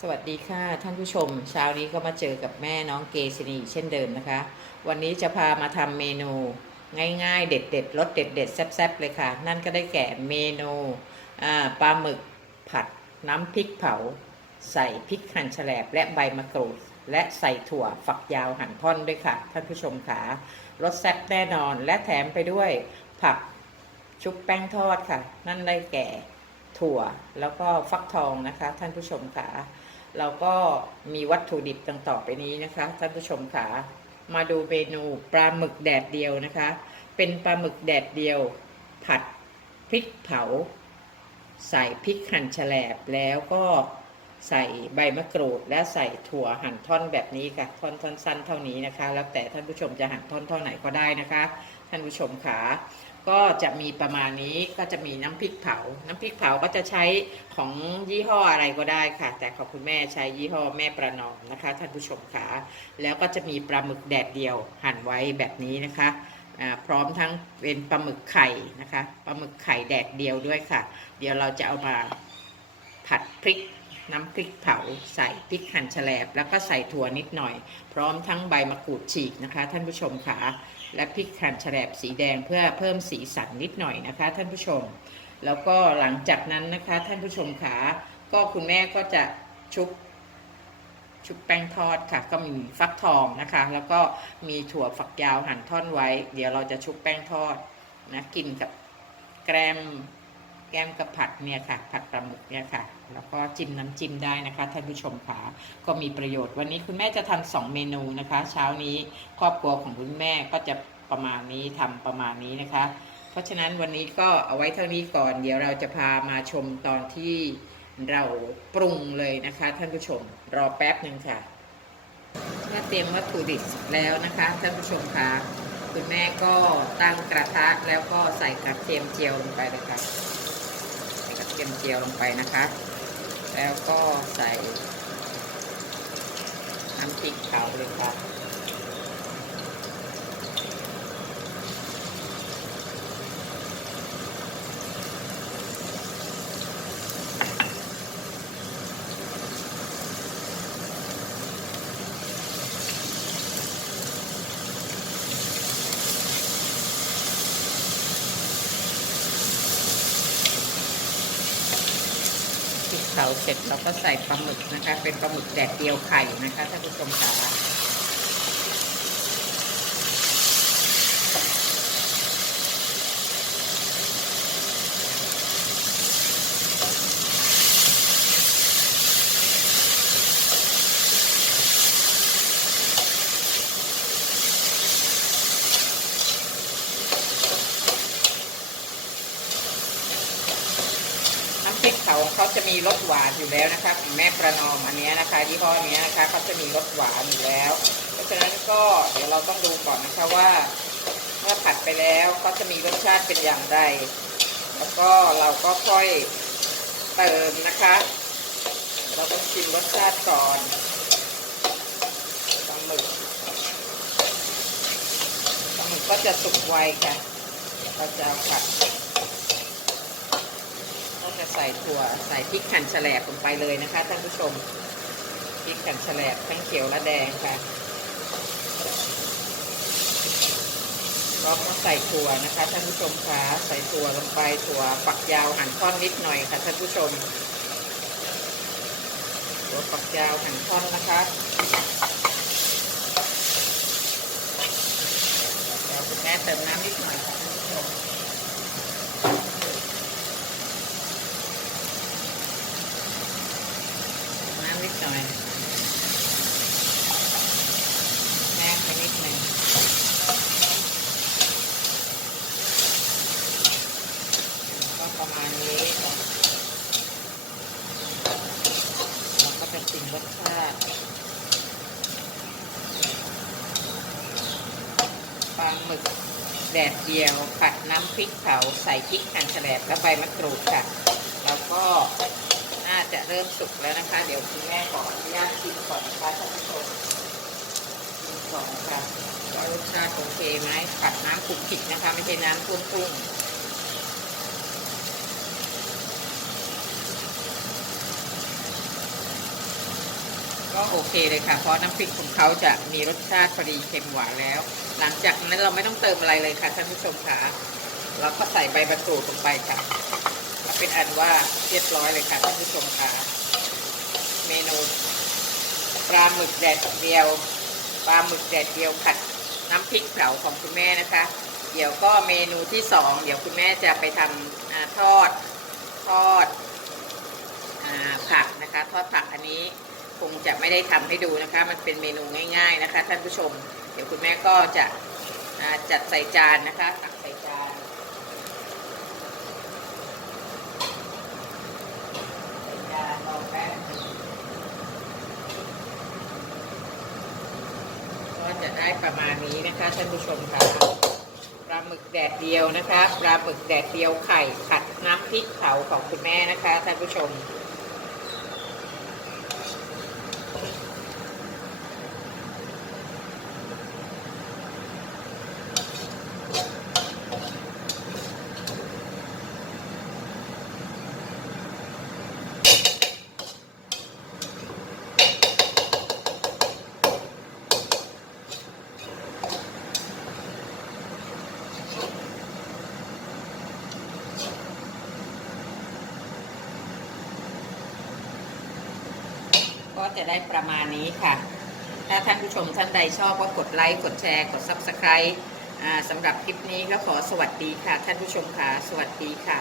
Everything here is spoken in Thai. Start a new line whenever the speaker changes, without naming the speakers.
สวัสดีค่ะท่านผู้ชม เช้านี้ก็มาเจอกับแม่น้องเกษณีเช่นเดิมนะคะ วันนี้จะพามาทำเมนูง่ายๆ เด็ดๆรสเด็ดๆแซ่บๆเลยค่ะ นั่นก็ได้แก่เมนูปลาหมึกผัดน้ำพริกเผา ใส่พริกหั่นแฉลบและใบมะกรูด และใส่ถั่วฝักยาวหั่นท่อนด้วยค่ะ ท่านผู้ชมค่ะรสแซ่บแน่นอนและแถมไปด้วยผักชุบแป้งทอดค่ะ นั่นได้แก่ถั่วแล้วก็ฟักทองนะคะ ท่านผู้ชมค่ะ เราก็มีวัตถุดิบดังต่อไปนี้นะคะท่านผู้ชมค่ะมาดูเมนูปลาหมึกแดดเดียวนะคะ เป็นปลาหมึกแดดเดียว ผัดพริกเผา ใส่พริกหั่นแฉลบแล้วก็ใส่ใบมะกรูดและใส่ถั่วหั่นท่อนแบบนี้ค่ะท่อนท่อนสั้นเท่านี้นะคะ แล้วแต่ท่านผู้ชมจะหั่นท่อนเท่าไหนก็ได้นะคะ ท่านผู้ชมค่ะ ก็จะมีประมาณนี้ก็จะมีน้ำพริกเผา น้ำพริกเผาก็จะใช้ของยี่ห้ออะไรก็ได้ค่ะ แต่ของคุณแม่ใช้ยี่ห้อแม่ประนอมนะคะ ท่านผู้ชมค่ะแล้วก็จะมีปลาหมึกแดดเดียวหั่นไว้แบบนี้นะคะพร้อมทั้งเป็นปลาหมึกไข่นะคะปลาหมึกไข่แดดเดียวด้วยค่ะ เดี๋ยวเราจะเอามาผัดพริก น้ำพริกเผาใส่พริกหั่นแฉลบ แล้วก็ใส่ถั่วนิดหน่อย พร้อมทั้งใบมะกรูดฉีกนะคะ ท่านผู้ชมค่ะและพริกหั่นแฉลบสีแดงเพื่อเพิ่มสีสันนิดหน่อยนะคะ ท่านผู้ชม แล้วก็หลังจากนั้นนะคะ ท่านผู้ชมขาก็คุณแม่ก็จะชุบชุบแป้งทอดค่ะ ก็มีฟักทองนะคะ แล้วก็มีถั่วฝักยาวหั่นท่อนไว้ เดี๋ยวเราจะชุบแป้งทอดนะกินกับแกล้ม ก้มกับผัดเนี่ยค่ะ ผัดปลาหมึกเนี่ยค่ะ แล้วก็จิ้มน้ำจิ้มได้นะคะท่านผู้ชมขาก็มีประโยชน์ วันนี้คุณแม่จะทำสองเมนูนะคะ เช้านี้ครอบครัวของคุณแม่ก็จะประมาณนี้ทำประมาณนี้นะคะ เพราะฉะนั้นวันนี้ก็เอาไว้เท่านี้ก่อน เดี๋ยวเราจะพามาชมตอนที่เราปรุงเลยนะคะท่านผู้ชม รอแป๊บหนึ่งค่ะเมื่อเตรียมวัตถุดิบแล้วนะคะท่านผู้ชมคะคุณแม่ก็ตั้งกระทะแล้วก็ใส่กระเทียมเจียวลงไปเลยค่ะ เทียมเจียวลงไปนะคะ แล้วก็ใส่น้ำพริกเผาเลยครับ เผาเสร็จเราก็ใส่ปลาหมึกนะคะ เป็นปลาหมึกแดดเดียวไข่นะคะท่านผู้ชมค่ะ เขาจะมีรสหวานอยู่แล้วนะคะแม่ประนอมอันนี้นะคะยี่ห้อเนี้ยนะคะเขาจะมีรสหวานอยู่แล้ว เพราะฉะนั้นก็เดี๋ยวเราต้องดูก่อนนะคะว่า เมื่อผัดไปแล้วเขาจะมีรสชาติเป็นอย่างไรแล้วก็เราก็ค่อยเติมนะคะ เราต้องชิมรสชาติก่อนปลาหมึกปลาหมึกก็จะสุกไวค่ะเราจะผัด จะใส่ถั่วใส่พริกหั่นแฉลบลงไปเลยนะคะท่านผู้ชมพริกหั่นแฉลบทั้งเขียวและแดงค่ะแล้วก็ใส่ถั่วนะคะท่านผู้ชมคะใส่ถั่วลงไปถั่วฝักยาวหั่นท่อนนิดหน่อยค่ะท่านผู้ชมถั่วฝักยาวหั่นท่อนนะคะเดี๋ยวคุณแม่เติมน้ำนิดหน่อยค่ะท่านผู้ชม น้ำนิดหน่อยแห้งไปนิดหนึ่งก็ประมาณนี้เราก็จะชิมรสชาติปลา หมึกแดดเดียวผัดน้ำพริกเผาใส่พริกหั่นแฉลบและใบมะกรูดค่ะ แล้วก็น่าจะเริ่มสุกแล้วนะคะ เดี๋ยวคุณแม่ขออนุญาตชิมก่อนนะคะท่านผู้ชมชิมก่อนค่ะว่ารสชาติโอเคไหมผัดน้ำขลุกขิดนะคะ ไม่ใช่น้ำพุ่ง ก็โอเคเลยค่ะ เพราะน้ำพริกของเขาจะมีรสชาติพอดีเค็มหวานแล้ว หลังจากนั้นเราไม่ต้องเติมอะไรเลยค่ะท่านผู้ชมค่ะเราก็ใส่ใบมะกรูลงไปค่ะเป็นอันว่าเรียบร้อยเลยค่ะท่านผู้ชมค่ะ เมนูปลาหมึกแดดเดียวปลาหมึกแดดเดียวผัดน้ำพริกเผาของคุณแม่นะคะ เดี๋ยวก็เมนูที่สองเดี๋ยวคุณแม่จะไปทำอทอดทอดอผักนะคะ ทอดผักอันนี้ งจะไม่ได้ทำให้ดูนะคะ มันเป็นเมนูง่าย ๆนะคะ ท่านผู้ชม เดี๋ยวคุณแม่ก็จะจัดใส่จานนะคะตักใส่จานใส่จานรอแป๊บก็จะได้ประมาณนี้นะคะท่านผู้ชมค่ะปลาหมึกแดดเดียวนะคะปลาหมึกแดดเดียวไข่ผัดน้ำพริกเผาของคุณแม่นะคะท่านผู้ชม ก็จะได้ประมาณนี้ค่ะ ถ้าท่านผู้ชมท่านใดชอบก็กดไลค์กดแชร์กด Subscribe สำหรับคลิปนี้ก็ขอสวัสดีค่ะ ท่านผู้ชมค่ะ สวัสดีค่ะ